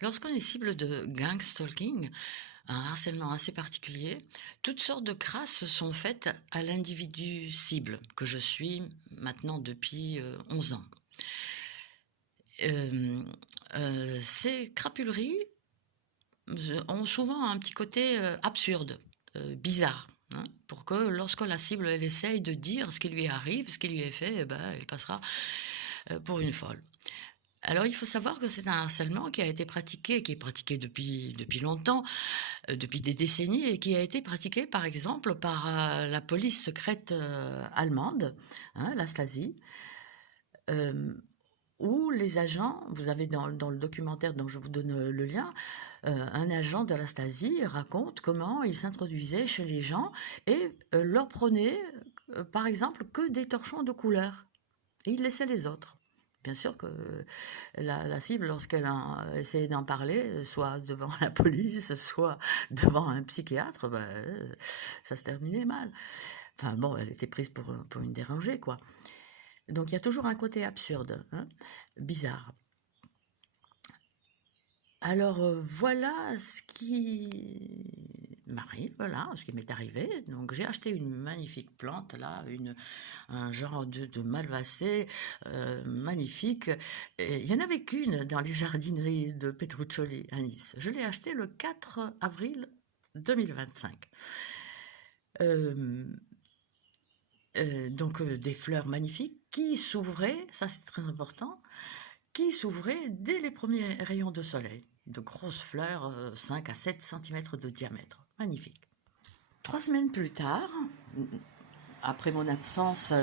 Lorsqu'on est cible de gang stalking, un harcèlement assez particulier, toutes sortes de crasses sont faites à l'individu cible, que je suis maintenant depuis 11 ans. Hem, ces crapuleries ont souvent un petit côté absurde, bizarre, hein, pour que lorsque la cible elle essaye de dire ce qui lui arrive, ce qui lui est fait, eh ben, elle passera pour une folle. Alors il faut savoir que c'est un harcèlement qui a été pratiqué, qui est pratiqué depuis longtemps, depuis des décennies et qui a été pratiqué par exemple par, la police secrète, allemande, hein, la Stasi, hem, où les agents vous avez dans le documentaire dont je vous donne, le lien, un agent de la Stasi raconte comment il s'introduisait chez les gens et leur prenait, par exemple, que des torchons de couleur et il laissait les autres. Bien sûr que la cible, lorsqu'elle a essayé d'en parler, soit devant la police, soit devant un psychiatre, bah, ça se terminait mal. Enfin bon, elle était prise pour une dérangée, quoi. Donc il y a toujours un côté absurde, hein, bizarre. Alors, voilà ce qui m'arrive, voilà, ce qui m'est arrivé. Donc j'ai acheté une magnifique plante là, un genre de malvacée, magnifique. Et il y en avait qu'une dans les jardineries de Petruccioli à Nice. Je l'ai achetée le 4 avril 2025. Hem, donc des fleurs magnifiques qui s'ouvraient, ça c'est très important, qui s'ouvraient dès les premiers rayons de soleil. De grosses fleurs, 5 à 7 centimètres de diamètre. Magnifique. 3 semaines plus tard, après mon absence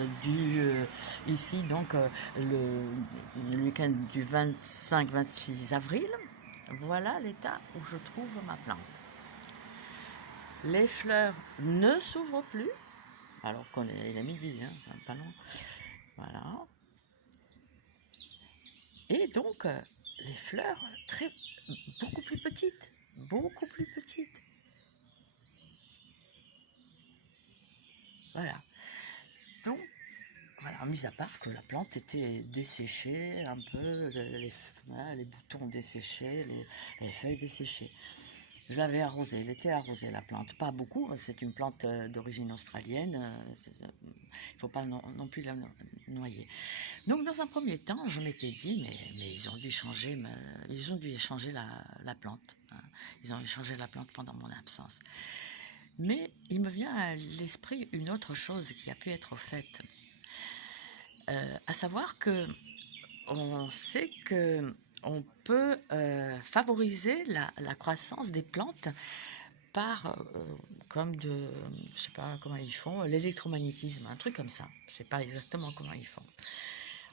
ici, donc le week-end du 25-26 avril, voilà l'état où je trouve ma plante. Les fleurs ne s'ouvrent plus, alors qu'il est midi, hein, pas loin. Voilà. Et donc, les fleurs beaucoup plus petites, beaucoup plus petites. Voilà. Donc, voilà, mis à part que la plante était desséchée un peu, les boutons desséchés, les feuilles desséchées. Je l'avais arrosée, elle était arrosée la plante, pas beaucoup, c'est une plante d'origine australienne, il ne faut pas non plus la noyer. Donc dans un premier temps, je m'étais dit, mais ils ont dû changer, la plante, hein. Ils ont changé la plante pendant mon absence. Mais il me vient à l'esprit une autre chose qui a pu être faite. À savoir que on sait que on peut favoriser la croissance des plantes par, comme je sais pas comment ils font, l'électromagnétisme, un truc comme ça. Je sais pas exactement comment ils font.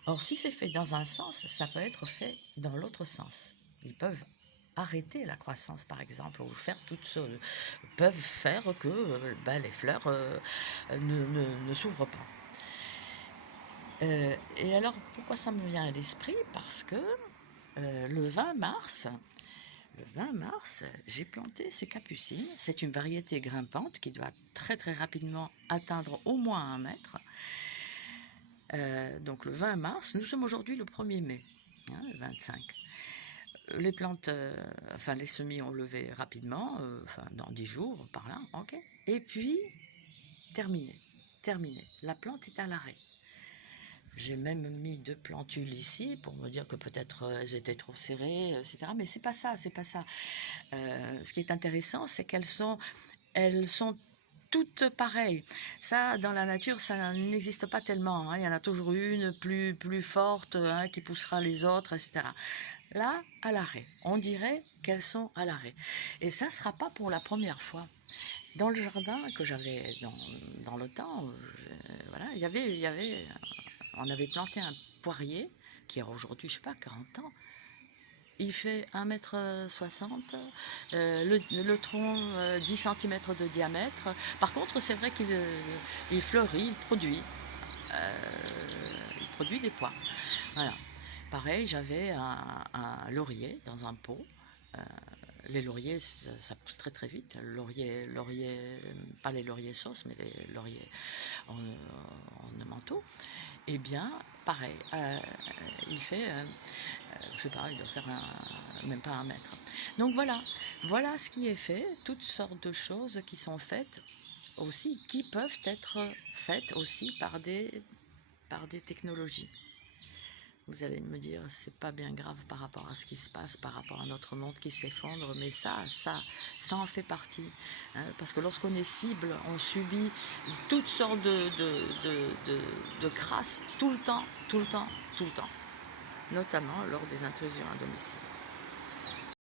Or, si c'est fait dans un sens, ça peut être fait dans l'autre sens. Ils peuvent arrêter la croissance, par exemple, ou faire peuvent faire que les fleurs ne s'ouvrent pas. Et alors, pourquoi ça me vient à l'esprit? Parce que le 20 mars, j'ai planté ces capucines. C'est une variété grimpante qui doit très très rapidement atteindre au moins 1 mètre. Donc le 20 mars, nous sommes aujourd'hui le 1er mai, hein, le 25. Les plantes, enfin les semis ont levé rapidement, enfin dans 10 jours, par là, ok. Et puis, terminé. La plante est à l'arrêt. J'ai même mis 2 plantules ici pour me dire que peut-être elles étaient trop serrées, etc. Mais c'est pas ça. Ce qui est intéressant, c'est elles sont toutes pareilles. Ça, dans la nature, ça n'existe pas tellement, hein. Il y en a toujours une plus forte, hein, qui poussera les autres, etc. Là, à l'arrêt. On dirait qu'elles sont à l'arrêt. Et ça ne sera pas pour la première fois. Dans le jardin que j'avais dans le temps, voilà, on avait planté un poirier qui a aujourd'hui, je sais pas, 40 ans. Il fait 1,60 m, le tronc 10 cm de diamètre. Par contre, c'est vrai qu'il fleurit, il produit des pois. Voilà. Pareil, j'avais un laurier dans un pot. Euh, les lauriers, ça pousse très très vite. Pas les lauriers sauces, mais les lauriers en manteau. Eh bien, pareil, il fait, je sais pas, il doit faire même pas 1 mètre. Donc voilà ce qui est fait, toutes sortes de choses qui sont faites aussi, qui peuvent être faites aussi par des technologies. Vous allez me dire, c'est pas bien grave par rapport à ce qui se passe, par rapport à notre monde qui s'effondre, mais ça en fait partie. Hein, parce que lorsqu'on est cible, on subit toutes sortes de crasses tout le temps, notamment lors des intrusions à domicile.